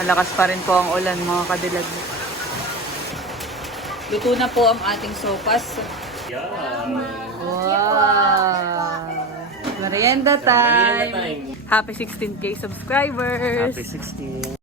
Malakas pa rin po ang ulan mga kadilag. Luto na po ang ating sopas. Yan. Wow! Merienda time! Happy 16k subscribers! Happy 16.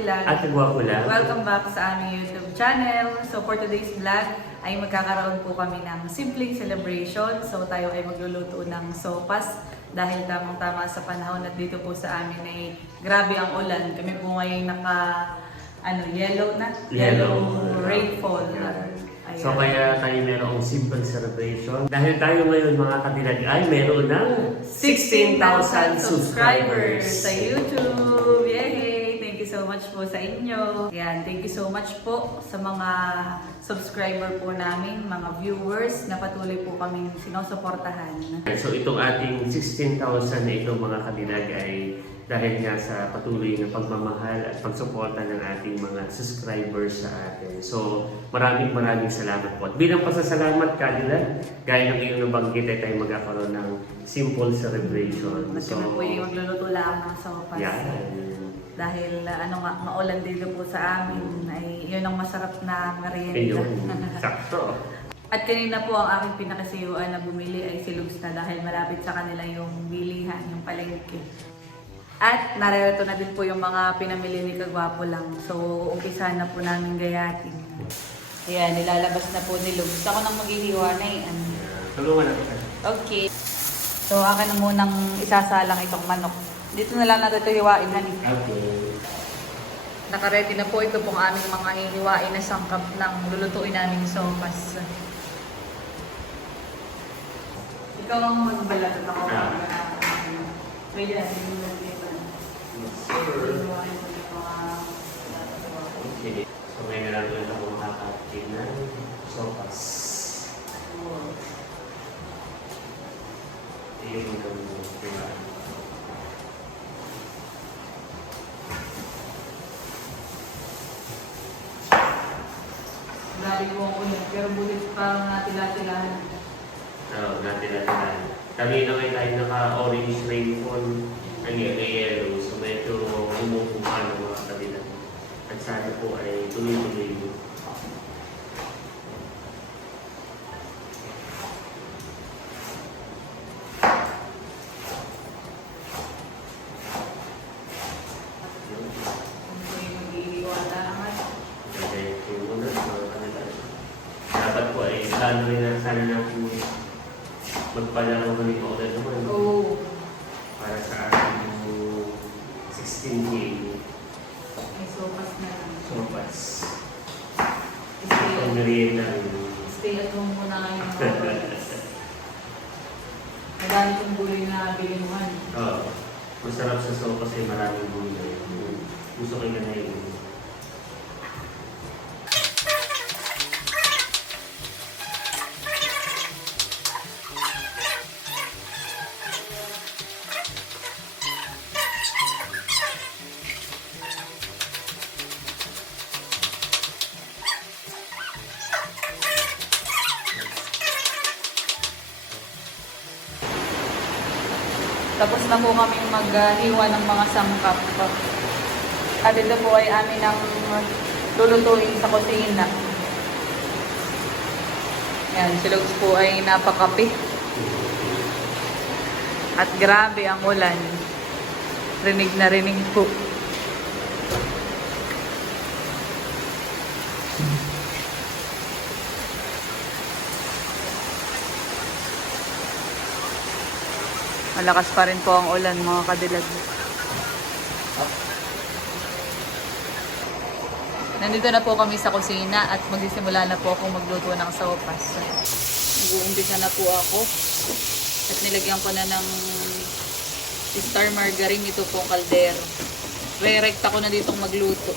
Kadilag! At lang. Welcome back sa aming YouTube channel. So for today's vlog ay magkakaroon po kami ng simpleng celebration. So tayo ay magluluto ng sopas dahil tamang-tama sa panahon at dito po sa amin ay grabe ang ulan. Kami po ngayon naka ano, yellow na? Yellow. rainfall. Ayan. So kaya tayo merong simple celebration. Dahil tayo ngayon mga kadilag ay meron ng 16,000 subscribers sa YouTube. Yay! So much po sa inyo. Yan, thank you so much po sa mga subscriber po namin, mga viewers na patuloy po kaming sinusuportahan. So itong ating 16,000 na ito mga kadilag ay dahil nga sa patuloy na pagmamahal at pagsuporta ng ating mga subscribers sa atin. So maraming maraming salamat po. At bilang pasasalamat kadilag, gaya ng iyong nabanggit ay tayo magkakaroon ng simple celebration. At kami po yung magluluto lang ng sopas. yan. Dahil uh, ano nga, maulan dito po sa amin, ay yun ang masarap na merienda. Ayun, sakto. At kanina po ang aking pinakasiyuan na bumili ay si Lugs na dahil malapit sa kanila yung bilihan, yung palengke. At narito na din po yung mga pinamili ni Kagwapo lang. So, umpisa na po namin gayatin. Ayan, nilalabas na po ni Lugs. Ako nang maghihiwa na yan. Tulungan natin. Okay. So, akin na munang isasalang itong manok. Dito na lang natin ito hiwain, honey. Okay. Nakaready na po ito pong aming mga hihiwain na sangkap ng lulutuin naming sopas. Ikaw ang magbalat at ako Pwede natin yung yung mga Okay. So na lang ulit ako makakakin ng sopas. Iyon ang gawin mo. Dali po ang ulit, pero bulit parang natila-tilahan. Oo, natin natin. Kanina ngayon tayo naka-orange rainfall. Ang yellow. So medyo umuupa ng mga kabilang. At sana po ay tuloy-tuloy mo. Kung po yung maghihiwa na naman. Okay, yung muna, mga kanila. Dapat po ay lalo rin na sana natin kami ko ulit naman. Oo. Para sa ating 16K May sopas na lang. sopas. Stay, Ang merienda. stay at home muna ngayon mga brothers. Madami kong gulay na bilimuhan. Oo. Masarap sa sopas ay maraming gulay. Gusto ko yung ganyan. Tapos maghiwa ng mga sangkap. At ito po ay amin ang lulutuin sa kusina. Yan, si Lugs po ay napakapi. At grabe ang ulan. Rinig na rinig po. Malakas pa rin po ang ulan mga kadilag. Nandito na po kami sa kusina at magsisimula na po akong magluto ng sopas. Nag-uumpisa na po ako at nilagyan ko na ng star margarine ito po kaldero. Re-recta ko na ditong magluto.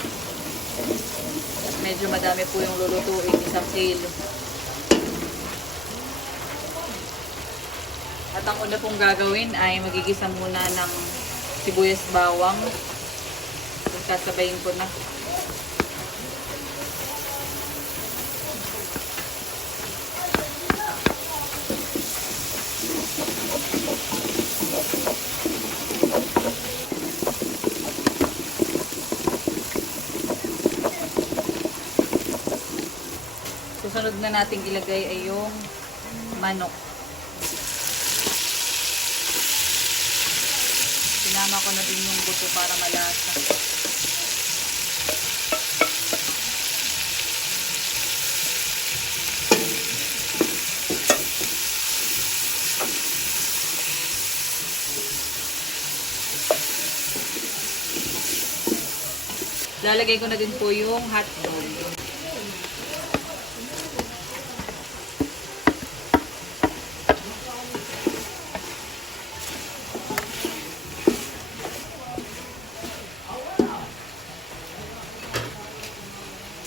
Medyo madami po yung lulutuin, isang kilo. At ang una pong gagawin ay magigisa muna ng sibuyas bawang. Sasabayin ko na. Susunod na natin ilagay ay yung manok. Sinama ko na din yung buto para malasa. Lalagay ko na din po yung hotdog.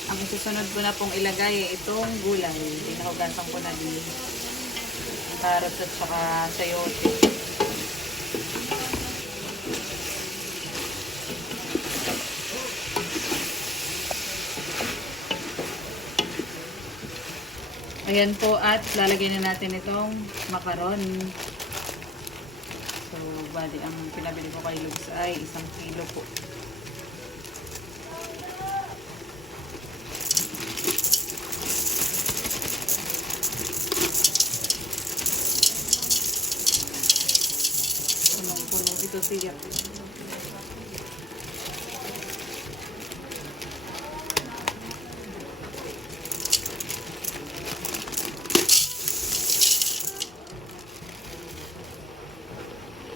Ang isusunod ko na pong ilagay ay itong gulay. Pinahugasan ko na din. Carrots at saka sayote. Ayan po at lalagyan na natin itong macaron. So, bali ang pinabili ko kay Lugs ay isang kilo po. Siya.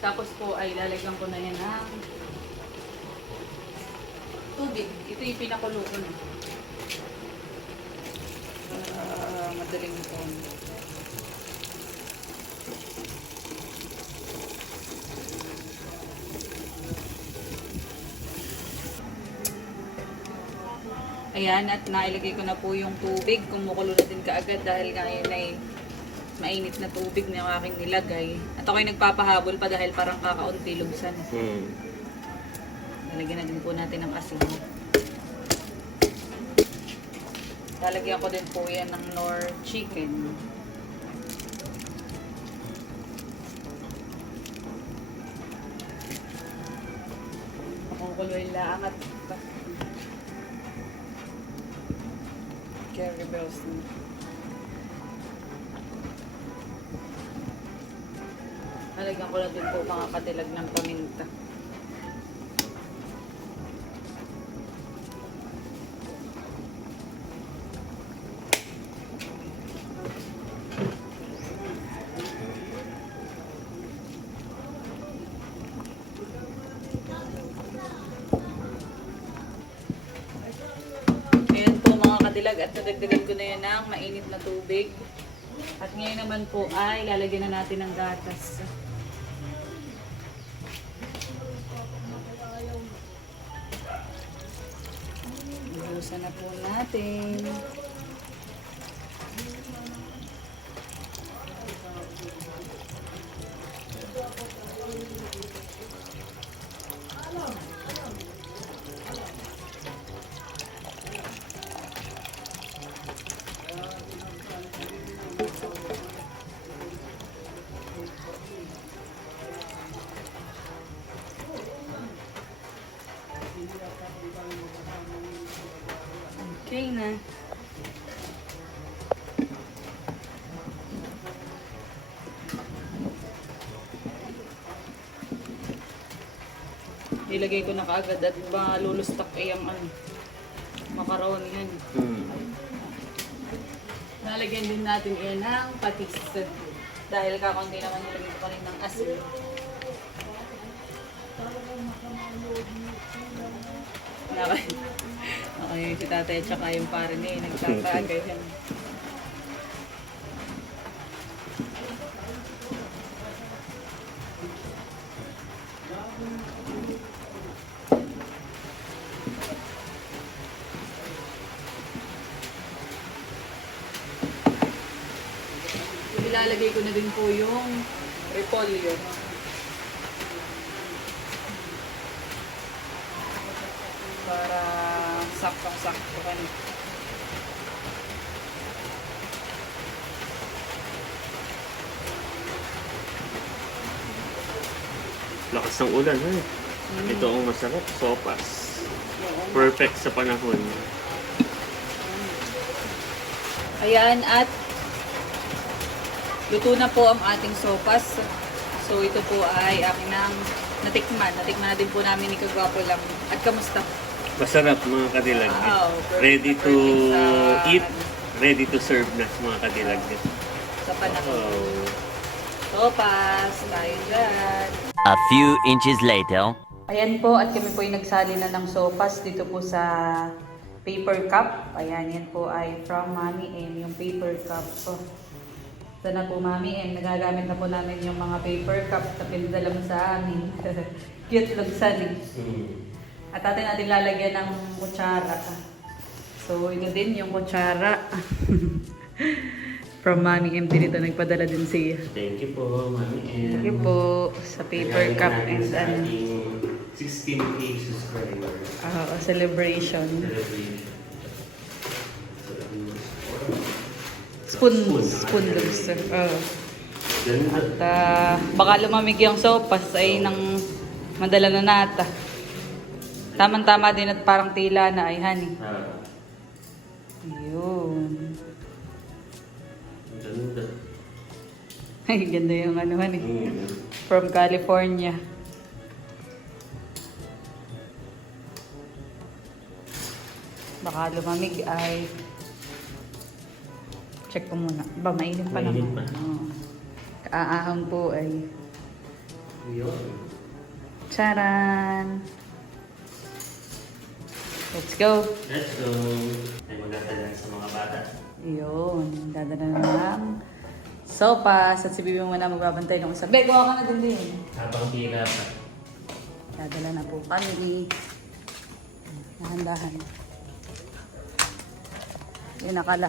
Tapos po ay lalagyan ko na yan ng tubig. Ito yung pinakulo ko na. Ah, madaling ito. Ayan, at nailagay ko na po yung tubig. Kumukulo na din kaagad dahil ngayon ay mainit na tubig na yung aking nilagay. At ako'y nagpapahabol pa dahil parang kakaunti lubsan. Hmm. Lalagyan na din po natin ng asin. Lalagyan ko din po yan ng nor chicken. Makukuloy lang at bells na. Lalagyan ko na din po mga kadilag ng paminta. Ayan po mga nadagdagan ko na yan ng mainit na tubig. At ngayon naman po ay lalagyan na natin ng gatas. Ibusan na po natin. Ilagay ko na kaagad at malulustak ay ang ano, macaroni yan. Hmm. Nalagyan din natin yan ng patis. Dahil kakunti naman nilagay ko pa rin ng asin. Okay. Okay, si tatay at saka yung pare niya, nagtataagay yan. Ilalagay ko na din po yung repolyo. Para saktong-sakto ka na. Lakas ng ulan, ha? Ito ang masarap, sopas. Perfect sa panahon. Ayan, at luto na po ang ating sopas. So, ito po ay akin ng natikman. Natikman na din po namin ni Kagwapo lang. At kamusta? Masarap mga kadilag. Wow, ready to sa- eat, ready to serve na mga kadilag. Sa panahon. Oh. Sopas, tayo dyan. A few inches later. Ayan po, at kami po ay nagsali na ng sopas dito po sa paper cup. Ayan, yan po ay from Mami M, yung paper cup. So, ito na po Mami M, nagagamit na po namin yung mga paper cup na pinadala mo sa amin. Cute lang sana. Hmm. At atin natin lalagyan ng kutsara. So, ito din yung kutsara. from Mami M, din ito nagpadala din siya. Thank you po, Mami. And Thank you po sa paper cup and sa ano, ating 16k subscribers. ah, celebration. Celebration. Spoon, spoon dun sir. Oo. Ganda. At ah, baka lumamig yung sopas ay nang madala na nata. Tama-tama din at parang tila na ay honey. Ah, Yun. ganda. Ay, ganda yung ano honey. From California. Baka lumamig ay check ko muna. Ba, mainit pa Mainit naman. pa. Oo. Kaahang po ay Yun. Charan! Let's go! Let's go. Ay magdadala sa mga bata. Yun, dadala na ng sopas at si Bibi muna magbabantay ng usap. Be, kuha ka na din din. Habang hila pa. Dadala na po kami. Dahan-dahan. Yun, nakala...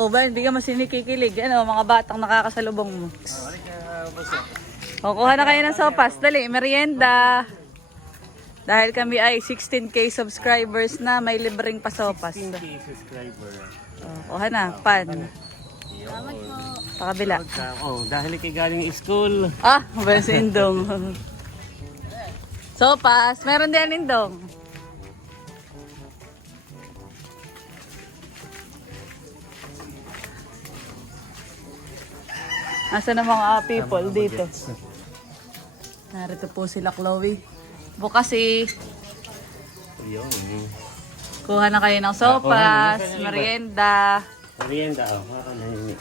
Oh, ba, hindi ka masinikikilig. Ano, mga batang nakakasalubong mo. O, kuha na kayo ng sopas. Dali, merienda. Dahil kami ay 16k subscribers na, may libreng pasopas. 16k subscriber. O, kuha na, pan. Sa kabila. Pagka, oh, dahil ikay galing school. Ah, ba si Indong. Sopas, meron din Indong. Asa na mga people dito? Narito po sila Chloe. Bukas eh, Yun. kuha na kayo ng sopas, merienda. Merienda, oh. Na yun.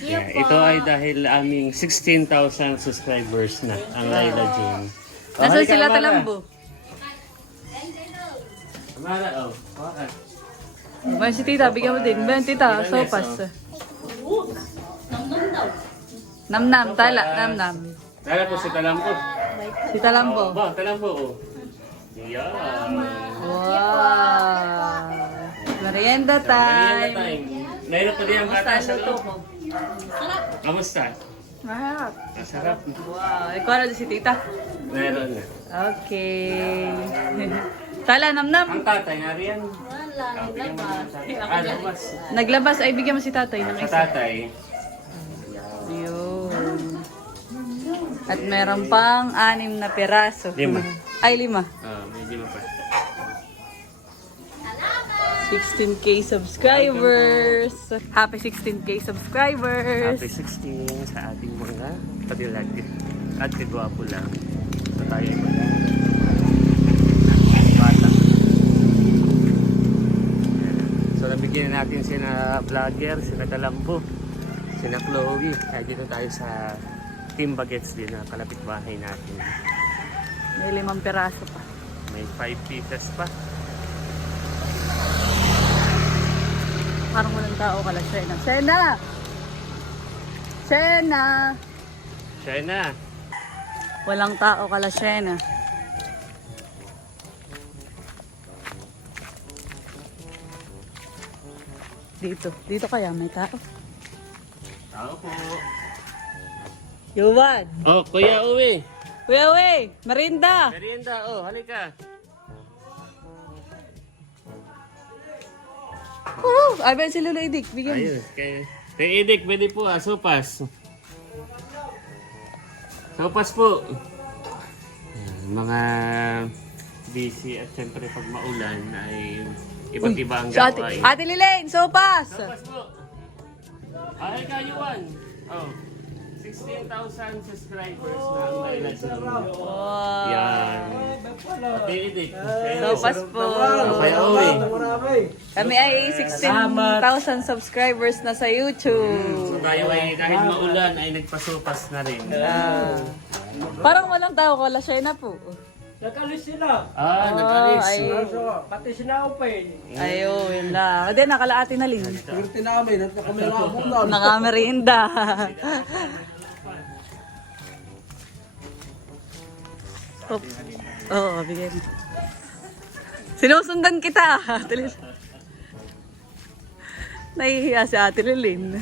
Yeah, ito ay dahil aming 16,000 subscribers na ang Laila June. Oh, Nasaan halika, sila Amara. talambo? Amara, oh. Baka. Ba si tita, bigyan mo din. Ba tita, sopas. Namnam, tala, namnam. Dala po si Talambo. Si Talambo. Oh, ba, Talambo, oh. Yeah. Wow! Merienda Merienda time! time. Meron pa din ang bata sa loob. Kamusta? Mahal. Masarap. Wow! Ikaw na si tita. Meron na. Okay. Tala, namnam. Ang tatay, nga riyan. Wala, naglabas. Ah, naglabas. Naglabas, ay bigyan mo si tatay ng Sa isa. tatay, At meron pang anim na piraso. Lima. Ay, lima. ah, medyo pa. 16k subscribers. Happy 16k subscribers. Happy 16 sa ating mga kadilag. At kagwapo lang. Ito tayo ay mga bata. So nabigyan na natin sina vlogger, sina Talambo, sina Chloe. Kaya dito tayo sa Team Bagets din na kalapit bahay natin. May limang piraso pa. May 5 pieces pa. Parang walang tao kala Sena. Sena! Sena! Siya na. Walang tao kala Sena. Dito. Dito kaya may tao. Tao po. Yuwan! Oh, Kuya Uwi. Kuya we! Merinda! Merienda, oh, halika. Woo! Ay, ba si Lolo Idik? Bigyan mo. Ayun, kay Kay Edik, pwede po ah, sopas. Sopas po. Ayan, Mga busy at siyempre pag maulan ay iba't iba ang So, ate, gawain. ate Lilaine, sopas! Tapos po. Ay, kayuan. Oh. 16,000 subscribers na ang nailan sa Wow. Yan. Diidik. Sopas po. Kami ay 16,000 subscribers na sa YouTube. So tayo ay kahit maulan ay nagpasupas na rin. Ah. Parang walang tao, wala siya na po. Nakalis sila. Ah, nag-alis. ay, So, pati sinaupin. ayun, yun na. Hindi, nakalaati na lin. Swerte namin at kami lang Nakamerinda. Hop. Oo, bigyan. Sinusundan kita, Ate Lil. Nahihiya si Ate Lilin.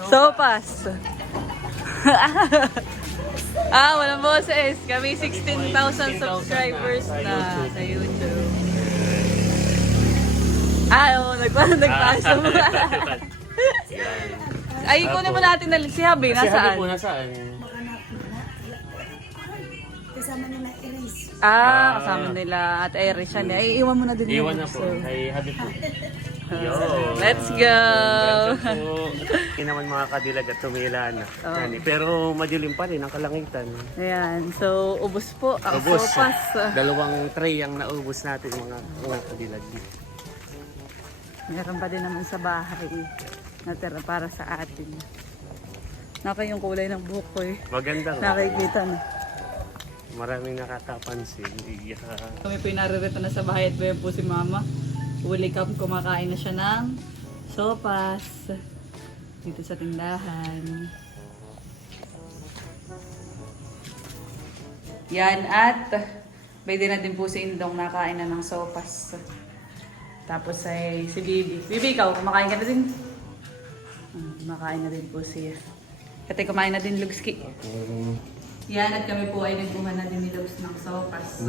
Oh. Sopas. ah, walang boses. Kami 16,000 subscribers na sa YouTube. Ah, oo, nagpa nagpasa mo. Ay, kunin mo natin na si Habi, Si Habi nasaan? po nasaan? Kasama nila Iris. Ah, kasama nila at Iris yan. Ay, iwan mo na din. Iwan yun. na po. Kay Habi po. Yo. Let's go! Hindi naman mga kadilag at tumila na. Oo. Yan eh. Pero madilim pa rin ang kalangitan. Ayan, so ubos po ang Ubus. sopas. Dalawang tray ang naubos natin mga mga kadilag. Meron pa din naman sa bahay natira para sa atin. Naka yung kulay ng buhok ko eh. Maganda nga. Nakikita na. Maraming nakakapansin. Yeah. Kami po yung naririto na sa bahay at bayan po si Mama. Uli up, kumakain na siya ng sopas dito sa tindahan. Yan at pwede na din po si Indong nakain na ng sopas. Tapos ay si Bibi. Bibi, ikaw, kumakain ka na din? Kumakain na din po siya. Kati kumain na din Lugski. Yan at kami po ay nagbuhan na din ni Lugs ng sopas.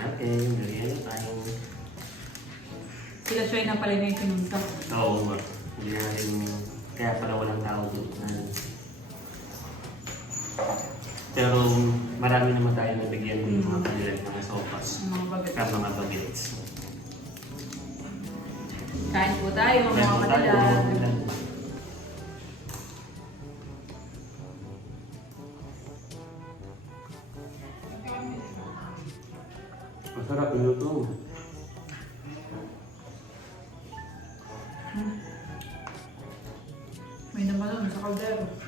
Okay, ganyan tayo. Sila siya na pala yung pinunta. Oo nga. Hindi na rin, kaya pala walang tao doon. Pero marami naman tayo nabigyan ng mga kanilang mga sopas. Mga bagat. At mga bagets. Kain po tayo, mga Kaya Masarap yung luto. May naman sa kaldero.